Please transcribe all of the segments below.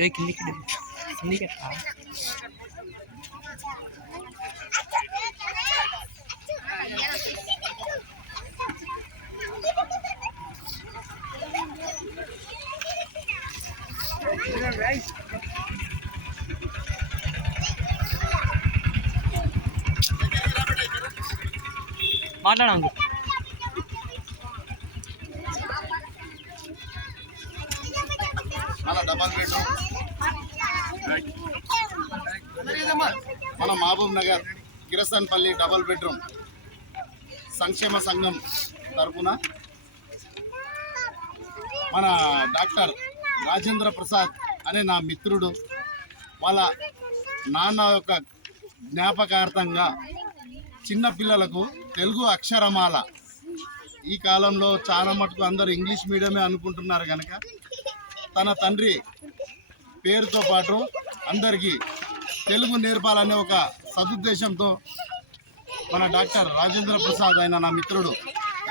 ఏ కిందికి కిందికి మాట్లాడండి అలా డబల్ బెడ్రూమ్ మన Mahabubnagar Girasanpalli double bedroom సంక్షేమ సంఘం తరఫున మన డాక్టర్ రాజేంద్ర ప్రసాద్ అనే నా మిత్రుడు వాళ్ళ నాన్న యొక్క జ్ఞాపకార్థంగా చిన్నపిల్లలకు తెలుగు అక్షరమాల. ఈ కాలంలో చాలా మటుకు అందరూ ఇంగ్లీష్ మీడియమే అనుకుంటున్నారు కనుక తన తండ్రి పేరుతో పాటు అందరికీ తెలుగు నేర్పాలనే ఒక సదుద్దేశంతో మన డాక్టర్ రాజేంద్ర ప్రసాద్ అయిన నా మిత్రుడు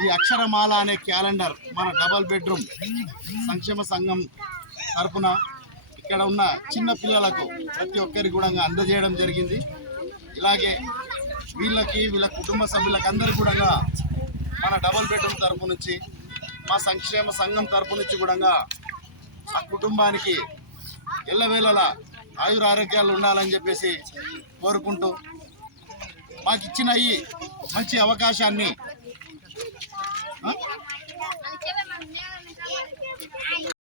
ఈ అక్షరమాల అనే క్యాలెండర్ మన డబల్ బెడ్రూమ్ సంక్షేమ సంఘం తరపున ఇక్కడ ఉన్న చిన్న పిల్లలకు ప్రతి ఒక్కరికి కూడా అందజేయడం జరిగింది. ఇలాగే వీళ్ళకి వీళ్ళ కుటుంబ సభ్యులకు అందరికీ కూడా మన డబల్ బెడ్రూమ్ తరపు నుంచి మా సంక్షేమ సంఘం తరపు నుంచి కూడా ఆ కుటుంబానికి ఎల్లవేళలా ఆయుర ఆరోగ్యాలు ఉండాలని చెప్పేసి కోరుకుంటూ మాకు ఇచ్చిన ఈ మంచి అవకాశాన్ని